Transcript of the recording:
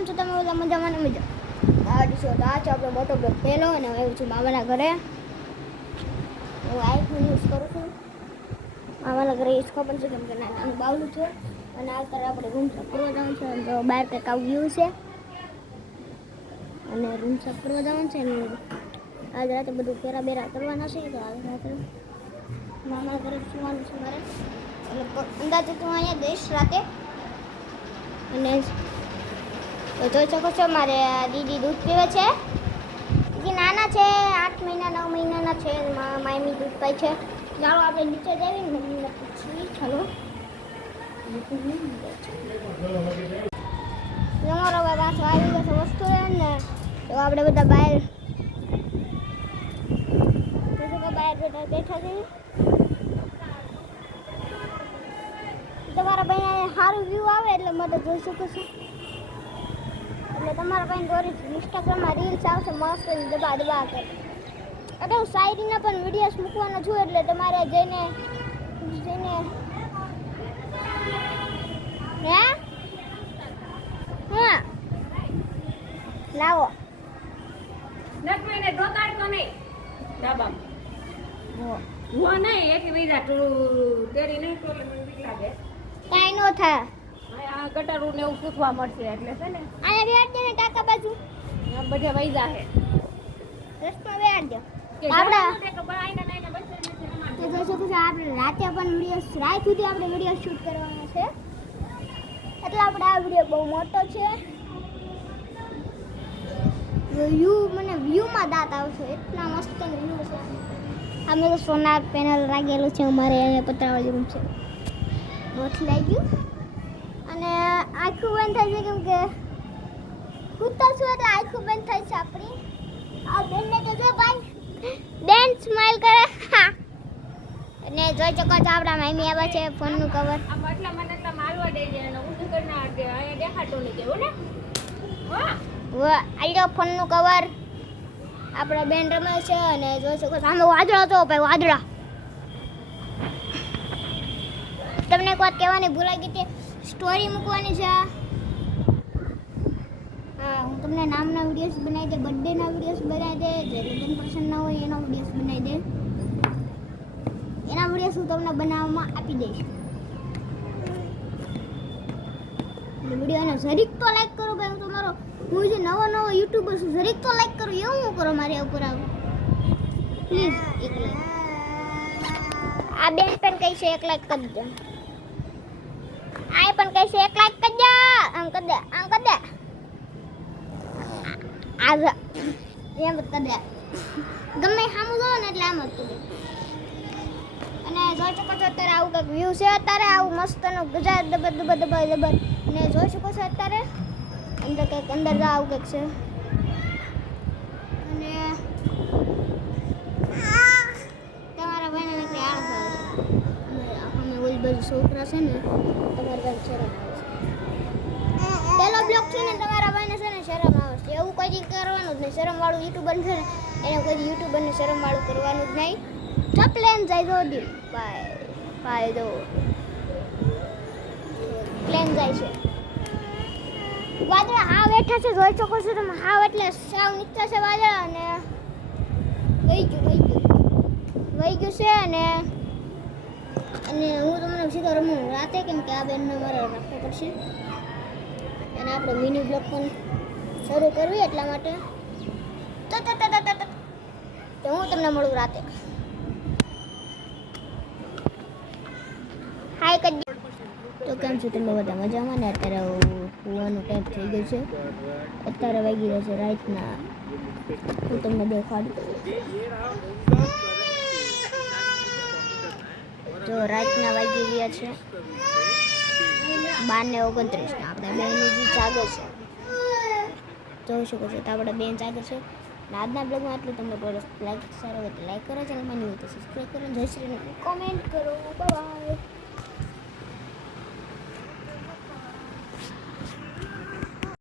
કેમ છો તમે બધા મજામાં ને મજા ગાડી છો આ છે આપણો મોટો બ્લોગ પહેલો અને આવ્યું છું મામાના ઘરે હું આઈફોન યુઝ કરું છું મામાના ઘરે યુઝ ખબર છે કેમ કે નાનું બાવલું છે અને આ ત્યારે આપણે રૂમ સાફ કરવા જવાનું છે તો બહાર કંઈક આવું વ્યૂ છે અને રૂમ સાફ કરવા જવાનું છે ને આજ રાતે બધું ફેરા બેરા કરવાના છે તો આજ રાતે મામાના ઘરે સુવાનું છે મારે એટલે અંદાજે તો અહીંયા દઈશ રાતે અને તો જોઈ શકો છો મારે દીદી દૂધ પીવે છે દીદી નાના છે 8 મહિના 9 મહિનાના છે માયમી દૂધ પાય છે ચાલો આપણે નીચે જઈએ મમ્મીને પૂછીએ ચાલો અમારો પાછો આવી ગયો વસ્તુ ને તો આપણે બધા બહાર બેઠા છીએ તમારા ભાઈને સારું વ્યૂ આવે એટલે મને જોઈ શકો છો એટલે તમારા ભાઈને દોરી ઇન્સ્ટાગ્રામમાં રીલ્સ આવશે મસ્ત દબા દબા કરે એટલે હું શાયરીના પણ વિડીયોઝ મૂકવાના છું એટલે તમારે જઈને હા લાવો નકવીને ડોકાડતો નહીં ડાબા હું નહીં એક બીજા તેરી નહીં તો મને બીક લાગે કાંઈ નો થાય આ ગટરું ને એવું પૂછવા મળશે એટલે છે ને અહીંયા બેઠ ને ટાકા બાજુ આમ બધે વઈ જાહે રસ્તા બેઠ દો તો જોઈ શકો છો આપણે રાતે પણ વિડીયો રાત સુધી આપણે વિડીયો શૂટ કરવાના છે એટલે આપણે આ વિડીયો બહુ મોટો છે વ્યૂમાં દાંત આવશે એટલા મસ્ત વ્યૂ છે અમે તો સોનાર પેનલ લાગેલું છે અમારે અહીંયા પતરાવાળી રૂમ છે મોટ લાગ્યું અને આખું બંધ થાય છે કેમ કે કૂતા છું એટલે આખું બંધ થાય છે આપણી આ બેનને તો જો ભાઈ બેન સ્માઈલ કરે અને જોઈ શકો છો આપણા મામી આવ્યા છે ફોનનું કવર આમ એટલા મને એટલા મારવા દે છે અને ઊંધું કરી ના દે અહીંયા દેખાતું નથી એવું ને હા આલ્યો ફોનનું કવર આપણા બેન રમે છે અને જોઈ શકો સામે વાદળો હતો ભાઈ વાદળા તમને એક વાત કહેવાની ભૂલાઈ ગઈ હતી સ્ટોરી મૂકવાની છે હા હું તમને નામના વિડીયોઝ બનાવી દે બર્થડેના વિડીયોઝ બનાવી દે જે લગ્ન પ્રસંગ ના હોય એના વિડીયોઝ બનાવી દે એના વિડીયોઝ હું તમને બનાવવામાં આપી દઈશ વિડીયોને જરીક તો લાઈક કરો ભાઈ હું તમારો હું જે નવો યુટ્યુબર છું જરીક તો લાઈક કરો એવું હું કરો મારે ઉપર આવું પ્લીઝ એક લાઈક આ બેન પણ કહી છે એક લાઈક કરી દે આ પણ કહી છે એક લાઈક કરી દે આમ કરી દે આમ કરી દે આ એમ જ કરી દે ગમે સામું જોવો ને એટલે આમ જ કરી દે અને જોઈ શકો છો અત્યારે આવું કંઈક વ્યૂ છે અત્યારે આવું મસ્તનું ગુજરાત દબર દબર દબર દબર ને જોઈ શકો છો અત્યારે અંદર કંઈક અંદર આવું કંઈક છે અને તમારા ભાઈને નીકળી આળસ આવે છે અમે ઓલી બાજુ છોકરા છે ને તમારા ભાઈને શરમ આવે છે પહેલો બ્લોક છે ને તમારા ભાઈને છે ને શરમ આવે છે એવું કોઈ કરવાનું જ નહીં શરમવાળું યુટ્યુબર છે ને એને કોઈ યુટ્યુબરને શરમવાળું કરવાનું જ નહીં તો પ્લેન જાય જો દી બાય દો પ્લેન જાય છે વાદળા હાવ બેઠા છે જોઈ શકો છો તમે હાવ એટલે સાવ નીચા છે વાદળા અને વહી ગયું છે અને હું તમને સીધો રમું રાતે કેમ કે આ બેનને મારે રાખવો પડશે અને આપણો મિની બ્લોગ પણ શરૂ કરવી એટલા માટે તો હું તમને મળું રાતે હાય કરી તો કેમ છો તમે બધા મજામાં ને અત્યારે સુવાનો ટાઈમ થઈ ગયો છે અત્યારે વાગી રહ્યો છે રાતના હું તમને દેખાડું તો રાતના વાગી રહ્યા છે 12:29 આપણે બેનની જે જાગે છે જોઈ શકો છો તો આપણે બેન જાગે છે અને આજના બ્લોગમાં આટલું તમને લાઈક સારો હોય તો લાઈક કરો ચેનલમાં નહીં હોય તો સબસ્ક્રાઈબ કરો જય શ્રી કોમેન્ટ કરો બાય